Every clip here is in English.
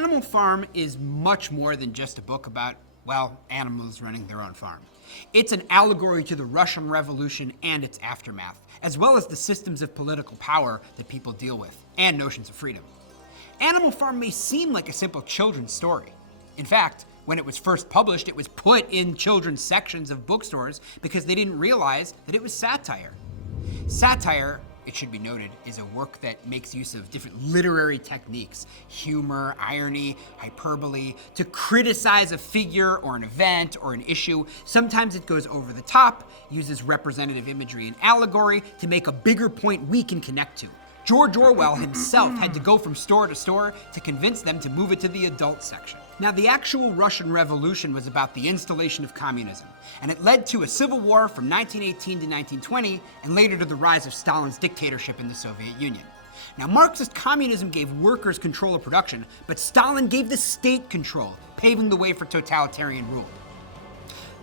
Animal Farm is much more than just a book about, well, animals running their own farm. It's an allegory to the Russian Revolution and its aftermath, as well as the systems of political power that people deal with, and notions of freedom. Animal Farm may seem like a simple children's story. In fact, when it was first published, it was put in children's sections of bookstores because they didn't realize that it was satire. Satire, it should be noted, is a work that makes use of different literary techniques, humor, irony, hyperbole, to criticize a figure or an event or an issue. Sometimes it goes over the top, uses representative imagery and allegory to make a bigger point we can connect to. George Orwell himself had to go from store to store to convince them to move it to the adult section. Now, the actual Russian Revolution was about the installation of communism, and it led to a civil war from 1918 to 1920, and later to the rise of Stalin's dictatorship in the Soviet Union. Now, Marxist communism gave workers control of production, but Stalin gave the state control, paving the way for totalitarian rule.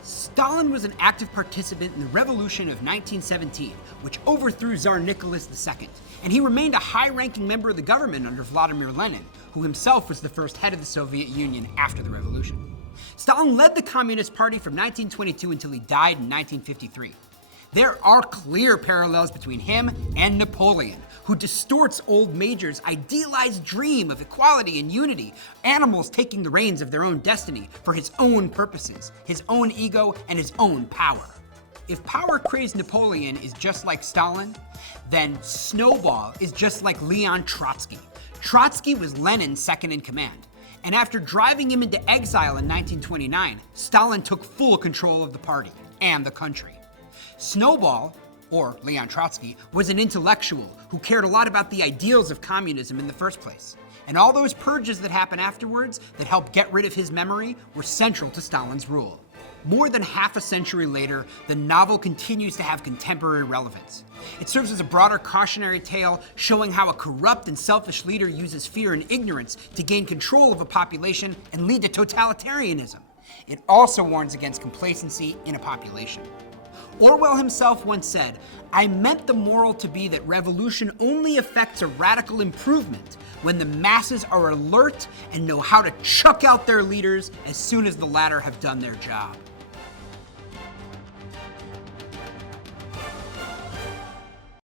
Stalin was an active participant in the revolution of 1917, which overthrew Tsar Nicholas II, and he remained a high-ranking member of the government under Vladimir Lenin, who himself was the first head of the Soviet Union after the revolution. Stalin led the Communist Party from 1922 until he died in 1953. There are clear parallels between him and Napoleon, who distorts old Major's idealized dream of equality and unity, animals taking the reins of their own destiny for his own purposes, his own ego, and his own power. If power-crazed Napoleon is just like Stalin, then Snowball is just like Leon Trotsky. Trotsky was Lenin's second in command, and after driving him into exile in 1929, Stalin took full control of the party and the country. Snowball, or Leon Trotsky, was an intellectual who cared a lot about the ideals of communism in the first place. And all those purges that happened afterwards that helped get rid of his memory were central to Stalin's rule. More than half a century later, the novel continues to have contemporary relevance. It serves as a broader cautionary tale showing how a corrupt and selfish leader uses fear and ignorance to gain control of a population and lead to totalitarianism. It also warns against complacency in a population. Orwell himself once said, "I meant the moral to be that revolution only affects a radical improvement when the masses are alert and know how to chuck out their leaders as soon as the latter have done their job."